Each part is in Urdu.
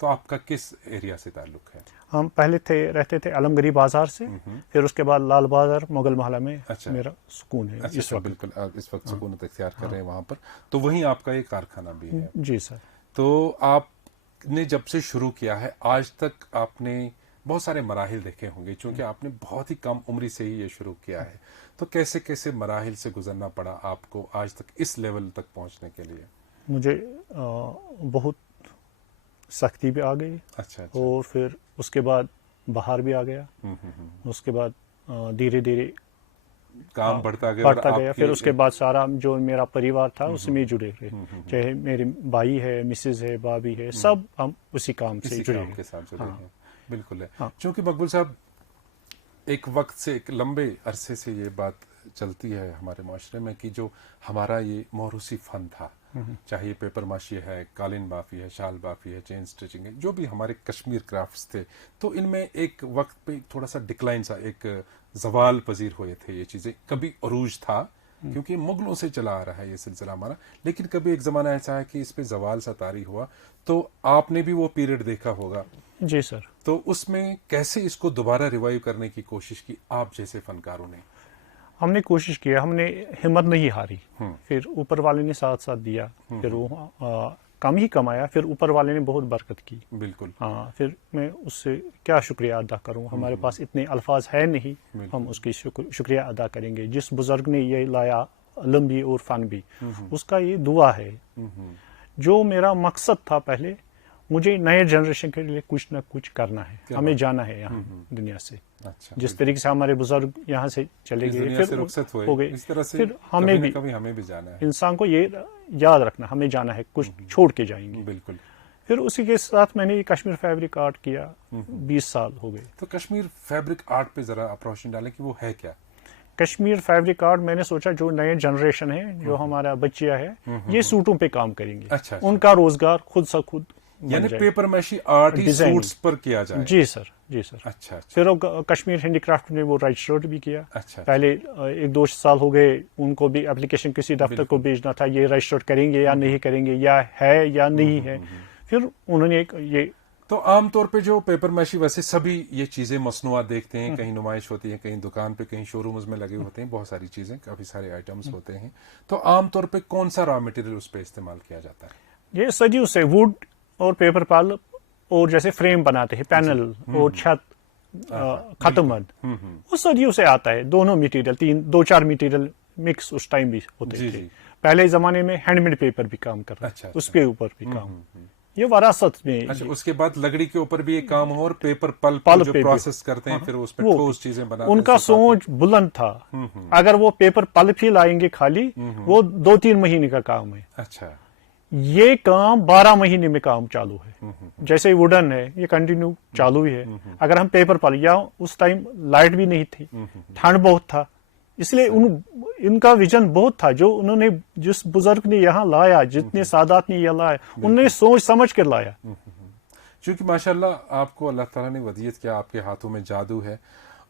تو آپ کا کس ایریا سے تعلق ہے؟ ہم پہلے رہتے تھے علمگری بازار سے، پھر اس کے بعد لال بازار مغل محلہ میں میرا سکون ہے اس وقت۔ بالکل، آپ اس وقت سکون اختیار کر رہے ہیں وہاں پر، تو وہیں آپ کا ایک کارخانہ بھی ہے؟ جی سر۔ تو آپ نے جب سے شروع کیا ہے آج تک آپ نے بہت سارے مراحل دیکھے ہوں گے، چونکہ آپ نے بہت ہی کم عمری سے ہی یہ شروع کیا ہے، تو کیسے کیسے مراحل سے گزرنا پڑا آپ کو آج تک اس لیول تک پہنچنے کے لیے؟ مجھے بہت سختی بھی آ گئی، اچھا اور پھر اس کے بعد باہر بھی آ گیا، اس کے بعد دھیرے دھیرے کام بڑھتا گیا، پھر اس کے بعد سارا جو میرا پریوار تھا اس میں جڑے رہے، چاہے میرے بھائی ہے، مسز ہے، بھابھی ہے، سب ہم اسی کام سے جڑے کے ساتھ جڑے ہیں۔ بالکل ہے، ہاں۔ چونکہ مقبول صاحب ایک وقت سے، ایک لمبے عرصے سے یہ بات چلتی ہے ہمارے معاشرے میں کہ جو ہمارا یہ موروثی فن تھا، چاہے یہ پیپر ماشی ہے، قالین بافی ہے، شال بافی ہے، چین سٹیچنگ ہے، جو بھی ہمارے کشمیر کرافٹس تھے، تو ان میں ایک وقت پہ تھوڑا سا ڈکلائن سا، ایک زوال پذیر ہوئے تھے یہ چیزیں۔ کبھی عروج تھا کیونکہ مغلوں سے چلا آ رہا ہے یہ سلسلہ ہمارا، لیکن کبھی ایک زمانہ ایسا ہے کہ اس پہ زوال سا طاری ہوا، تو آپ نے بھی وہ پیریڈ دیکھا ہوگا۔ جی سر۔ تو اس میں کیسے اس کو دوبارہ ریوائیو کرنے کی کوشش کی آپ جیسے فنکاروں نے؟ ہم نے کوشش کیا، ہم نے ہمت نہیں ہاری، پھر اوپر والے نے ساتھ دیا، پھر وہ کم ہی کمایا، پھر اوپر والے نے بہت برکت کی۔ بالکل۔ ہاں، پھر میں اس سے کیا شکریہ ادا کروں، ہمارے پاس اتنے الفاظ ہے نہیں، ہم اس کی شکریہ ادا کریں گے۔ جس بزرگ نے یہ لایا علم بھی اور فن بھی، اس کا یہ دعا ہے۔ جو میرا مقصد تھا پہلے، مجھے نئے جنریشن کے لیے کچھ نہ کچھ کرنا ہے، ہمیں جانا ہے یہاں دنیا سے۔ جس طریقے سے ہمارے بزرگ یہاں سے چلے گئے، پھر ہو گئے، پھر ہمیں بھی جانا ہے۔ انسان کو یہ یاد رکھنا، ہمیں جانا ہے، کچھ چھوڑ کے جائیں گے۔ بالکل۔ پھر اسی کے ساتھ میں نے کشمیر فیبرک آرٹ کیا، 20 سال ہو گئے۔ تو کشمیر فیبرک آرٹ پہ ذرا آپ روشنی ڈالیں کہ وہ ہے کیا؟ کشمیر فیبرک آرٹ، میں نے سوچا جو نئے جنریشن ہے، جو ہمارا بچیا ہے، یہ سوٹوں پہ کام کریں گے، ان کا روزگار خود سے خود، یعنی پیپر میشی آرٹ ہی سوٹس پر کیا جائے۔ جی سر، جی سر۔ اچھا۔ پھر کشمیر ہینڈی کرافٹ نے وہ رجسٹرڈ بھی کیا۔ اچھا۔ پہلے 1-2 سال ہو گئے، ان کو بھی اپلیکیشن کسی دفتر کو بھیجنا تھا، یہ رجسٹرڈ کریں گے یا نہیں کریں گے، یا ہے یا نہیں ہے۔ پھر انہوں نے یہ، تو عام طور پہ جو پیپر میشی، ویسے سبھی یہ چیزیں مصنوعات دیکھتے ہیں، کہیں نمائش ہوتی ہے، کہیں دکان پہ، کہیں شو رومز میں لگے ہوتے ہیں، بہت ساری چیزیں، کافی سارے آئٹمز ہوتے ہیں، تو عام طور پہ کون سا را مٹیریل اس پہ استعمال کیا جاتا ہے؟ یہ صدیوں سے ووڈ اور پیپر پالپ، اور جیسے فریم بناتے ہیں، پینل اور چھت، ختم بند، وہ صدیوں سے آتا ہے۔ دونوں مٹیریل، 2-4 مٹیریل مکس اس ٹائم بھی ہوتے تھے۔ پہلے زمانے میں ہینڈ میڈ پیپر بھی کام کر رہا ہے، اس کے اوپر بھی کام، یہ وراثت میں۔ اچھا، اس کے بعد لکڑی کے اوپر بھی ایک کام ہو، اور پیپر پلپ جو پروسیس کرتے ہیں، پھر اس پہ ٹھوس چیزیں بناتے ہیں۔ ان کا سوچ بلند تھا، اگر وہ پیپر پلپ ہی لائیں گے خالی، وہ 2-3 مہینے کا کام ہے۔ اچھا، یہ کام 12 مہینے میں کام چالو ہے۔ جیسے ووڈن ہے، یہ کنٹینیو چالو ہی ہے۔ اگر ہم پیپر پل، یا اس ٹائم لائٹ بھی نہیں تھی، ٹھنڈ بہت تھا، اس لیے ان کا ویژن بہت تھا، جو انہوں نے، جس بزرگ نے یہاں لایا، جتنے سادات نے یہ لایا، انہوں نے سوچ سمجھ کر لایا۔ چونکہ ماشاءاللہ آپ کو اللہ تعالیٰ نے ودیعت کیا، آپ کے ہاتھوں میں جادو ہے،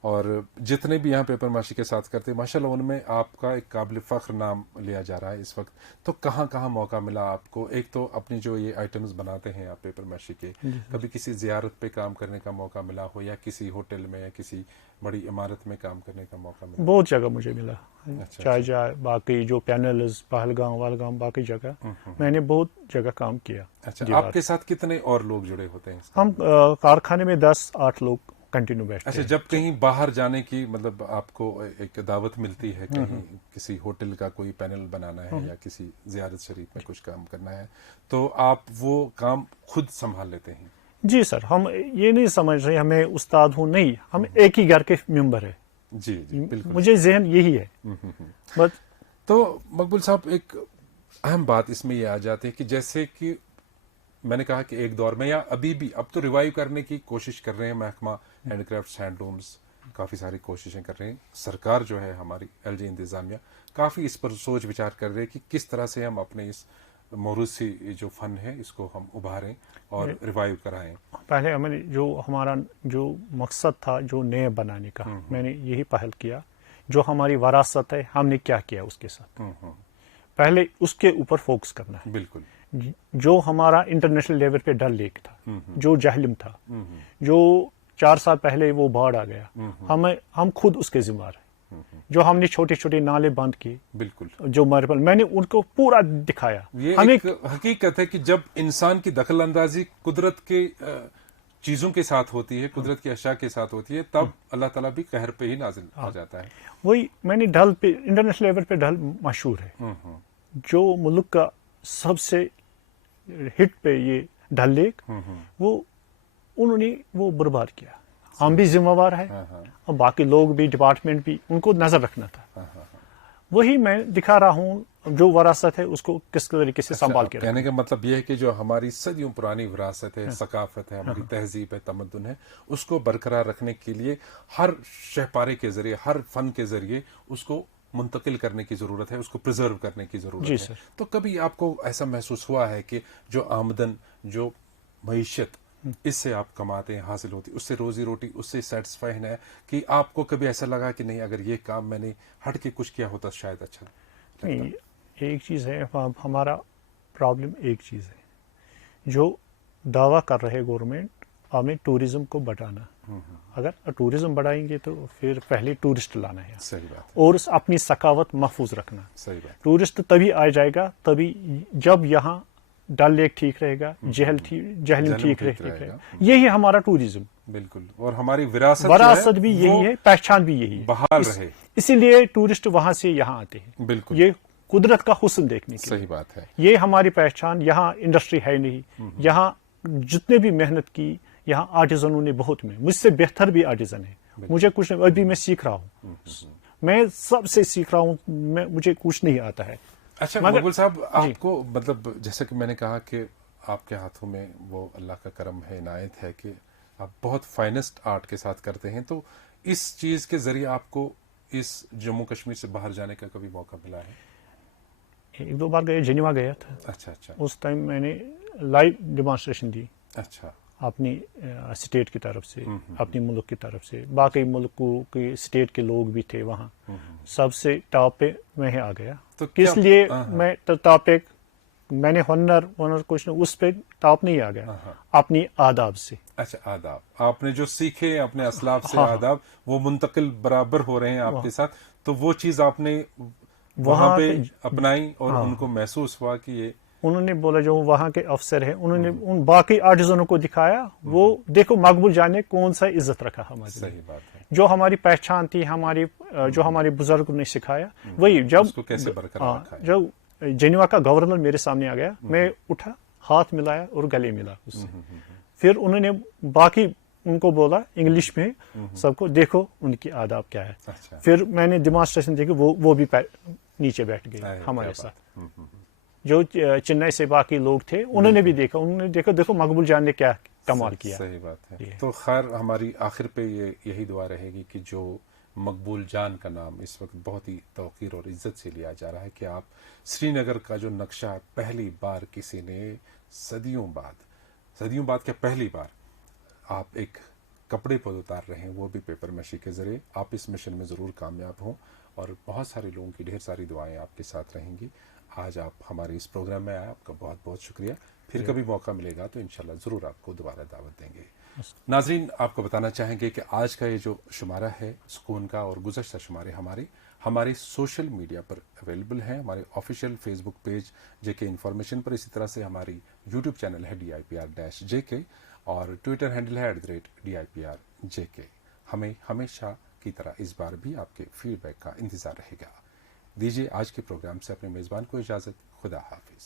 اور جتنے بھی یہاں پیپر ماشی کے ساتھ کرتے ہیں ماشاءاللہ، ان میں آپ کا ایک قابل فخر نام لیا جا رہا ہے اس وقت۔ تو کہاں کہاں موقع ملا آپ کو؟ ایک تو اپنی جو یہ آئٹمز بناتے ہیں آپ پیپر ماشی کے، کبھی کسی زیارت پہ کام کرنے کا موقع ملا ہو، یا کسی ہوٹل میں یا کسی بڑی عمارت میں کام کرنے کا موقع ملا؟ بہت جگہ مجھے ملا، چاہے باقی جو پینلز، پہلگام والگام، باقی جگہ میں نے بہت جگہ کام کیا۔ اچھا، آپ کے ساتھ کتنے اور لوگ جڑے ہوتے ہیں؟ ہم کارخانے میں 10-8 لوگ کنٹینیو بیٹھتے ہیں۔ اچھا، جب کہیں باہر جانے کی، مطلب آپ کو ایک دعوت ملتی ہے، کہیں کسی ہوٹل کا کوئی پینل بنانا ہے، یا کسی زیارت شریف میں کچھ کام کرنا ہے، تو آپ وہ کام خود سنبھال لیتے ہیں؟ جی سر، ہم یہ نہیں سمجھ رہے ہمیں استاد ہوں، نہیں، ہم ایک ہی گھر کے ممبر ہیں۔ جی جی، بالکل، مجھے ذہن یہی ہے۔ بس تو مقبول صاحب، ایک اہم بات اس میں یہ آ جاتی ہے کہ جیسے کہ میں نے کہا کہ ایک دور میں، یا ابھی بھی، اب تو ریوائیو کرنے کی کوشش کر رہے ہیں محکمہ ہینڈ کرافٹس، ہینڈ لومز، کافی ساری کوششیں کر رہے ہیں۔ سرکار جو ہے ہماری LG انتظامیہ کافی اس پر سوچ وچار کر رہے ہیں کہ کس طرح سے ہم اپنے اس موروثی جو فن ہے اس کو ہم ابھاریں اور ریوائیو کرائیں۔ پہلے ہمیں ہمارا جو مقصد تھا، جو نئے بنانے کا، میں نے یہی پہل کیا، جو ہماری وراثت ہے، ہم نے کیا کیا اس کے ساتھ، پہلے اس کے اوپر فوکس کرنا ہے۔ بالکل۔ جو ہمارا انٹرنیشنل لیول پہ ڈل لیک تھا، جو جہلم تھا، جو 4 سال پہلے وہ باڑھ آ گیا، ہم خود اس کے ذمہ ہیں. جو ہم نے چھوٹے چھوٹے نالے بند کیے، بالکل جو مربل، میں نے ان کو پورا دکھایا. یہ ہمیں ایک حقیقت ہے کہ جب انسان کی دخل اندازی قدرت کے چیزوں کے ساتھ ہوتی ہے، قدرت کی اشیاء کے ساتھ ہوتی ہے، تب اللہ تعالیٰ بھی قہر پہ ہی نازل ہو جاتا ہے. وہی میں نے ڈل پہ انٹرنیشنل لیول پہ ڈل مشہور ہے، جو ملک کا سب سے ہٹ پہ یہ ڈل لیک، وہ انہوں نے وہ برباد کیا. ہم بھی ذمہ وار ہیں اور باقی لوگ بھی، ڈپارٹمنٹ بھی، ان کو نظر رکھنا تھا. وہی میں دکھا رہا ہوں، جو وراثت ہے اس کو کس طریقے سے سنبھال کے کہنے کا مطلب یہ ہے کہ جو ہماری صدیوں پرانی وراثت ہے، ثقافت ہے، ہماری تہذیب ہے، تمدن ہے، اس کو برقرار رکھنے کے لیے ہر شہپارے کے ذریعے، ہر فن کے ذریعے اس کو منتقل کرنے کی ضرورت ہے، اس کو پرزرو کرنے کی ضرورت ہے. سر. تو کبھی آپ کو ایسا محسوس ہوا ہے کہ جو آمدن، جو معیشت اس سے آپ کماتے ہیں، حاصل ہوتی، اس سے روزی روٹی، اس سے سیٹسفائی ہے، کہ آپ کو کبھی ایسا لگا کہ نہیں، اگر یہ کام میں نے ہٹ کے کچھ کیا ہوتا شاید اچھا لگتا؟ نہیں، ایک چیز ہے، ہمارا پرابلم ایک چیز ہے، جو دعویٰ کر رہے گورنمنٹ ہمیں ٹورزم کو بڑھانا. اگر ٹورزم بڑھائیں گے تو پھر پہلے ٹورسٹ لانا ہے، صحیح بات، اور اپنی ثقافت محفوظ رکھنا. صحیح بات. ٹورسٹ تبھی آ جائے گا تبھی جب یہاں ڈل لیک ٹھیک رہے گا، جہلم ٹھیک رہے گا. یہی ہمارا ٹورزم. بالکل. اور ہماری وراثت بھی یہی ہے، پہچان بھی یہی ہے، بحال رہے. اسی لیے ٹورسٹ وہاں سے یہاں آتے ہیں. بالکل، یہ قدرت کا حسن دیکھنے کے لیے. صحیح بات ہے. یہ ہماری پہچان. یہاں انڈسٹری ہے نہیں، یہاں جتنے بھی محنت کی، یہاں آرٹیزنوں نے بہت مجھ سے بہتر بھی آرٹیزن ہے. مجھے کچھ ابھی میں سیکھ رہا ہوں، میں سب سے سیکھ رہا ہوں، مجھے کچھ نہیں آتا ہے. اچھا مقبول صاحب، آپ کو مطلب جیسا کہ میں نے کہا کہ آپ کے ہاتھوں میں وہ اللہ کا کرم ہے، عنایت ہے کہ آپ بہت فائنسٹ آرٹ کے ساتھ کرتے ہیں. تو اس چیز کے ذریعے آپ کو اس جموں کشمیر سے باہر جانے کا کبھی موقع ملا ہے؟ 1-2 بار جنیوا گیا تھا. اچھا. اس ٹائم میں نے لائیو ڈیمانسٹریشن دی. اچھا. اپنی اسٹیٹ کی طرف سے، اپنی ملک کی طرف سے. باقی ملکوں کے اسٹیٹ کے لوگ بھی تھے وہاں. سب سے ٹاپ پہ میں آ گیا. تو کس لیے میں ٹاپ پہ، میں نے ہنر کچھ نہیں، اس پہ ٹاپ نہیں آ گیا، اپنی آداب سے. اچھا، آداب آپ نے جو سیکھے اپنے اسلاف سے، آداب وہ منتقل برابر ہو رہے ہیں آپ کے ساتھ، تو وہ چیز آپ نے وہاں پہ اپنائی اور ان کو محسوس ہوا کہ یہ انہوں نے بولا، جو وہاں کے افسر ہیں انہوں نے ان باقی آرٹیزنوں کو دکھایا، وہ دیکھو مقبول جان نے کون سا عزت رکھا ہماری. صحیح بات ہے. جو ہماری پہچان تھی، جو ہمارے بزرگوں نے سکھایا، وہی جب اس کو کیسے برقرار رکھا ہے. جب جنیوا کا گورنر میرے سامنے آ گیا، میں اٹھا، ہاتھ ملایا اور گلے ملا اس سے. پھر انہوں نے باقی ان کو بولا انگلش میں سب کو، دیکھو ان کی آداب کیا ہے. پھر میں نے ڈیمانسٹریشن دیکھی، وہ بھی نیچے بیٹھ گئے ہمارے ساتھ. جو چنئی سے باقی لوگ تھے انہوں نے بھی دیکھا، انہوں نے دیکھا، دیکھو مقبول جان نے کیا کمال کیا. صحیح بات ہے. تو خیر، ہماری آخر پہ یہی دعا رہے گی کہ جو مقبول جان کا نام اس وقت بہت ہی توقیر اور عزت سے لیا جا رہا ہے، کہ آپ سری نگر کا جو نقشہ پہلی بار کسی نے صدیوں بعد کیا پہلی بار آپ ایک کپڑے پر اتار رہے ہیں، وہ بھی پیپر میشی کے ذریعے. آپ اس مشن میں ضرور کامیاب ہوں، اور بہت سارے لوگوں کی ڈھیر ساری دعائیں آپ کے ساتھ رہیں گی. آج آپ ہمارے اس پروگرام میں آئے، آپ کا بہت بہت شکریہ. پھر کبھی موقع ملے گا تو انشاءاللہ ضرور آپ کو دوبارہ دعوت دیں گے. ناظرین، آپ کو بتانا چاہیں گے کہ آج کا یہ جو شمارہ ہے سکون کا، اور گزشتہ شمارے ہمارے سوشل میڈیا پر اویلیبل ہیں، ہمارے آفیشیل فیس بک پیج JK انفارمیشن پر، اسی طرح سے ہماری یوٹیوب چینل ہے DIPR-JK، اور ٹویٹر ہینڈل ہے @DIPR-JK. ہمیں ہمیشہ کی طرح اس بار بھی آپ کے فیڈ بیک کا انتظار رہے گا. دیجیے آج کے پروگرام سے اپنے میزبان کو اجازت. خدا حافظ.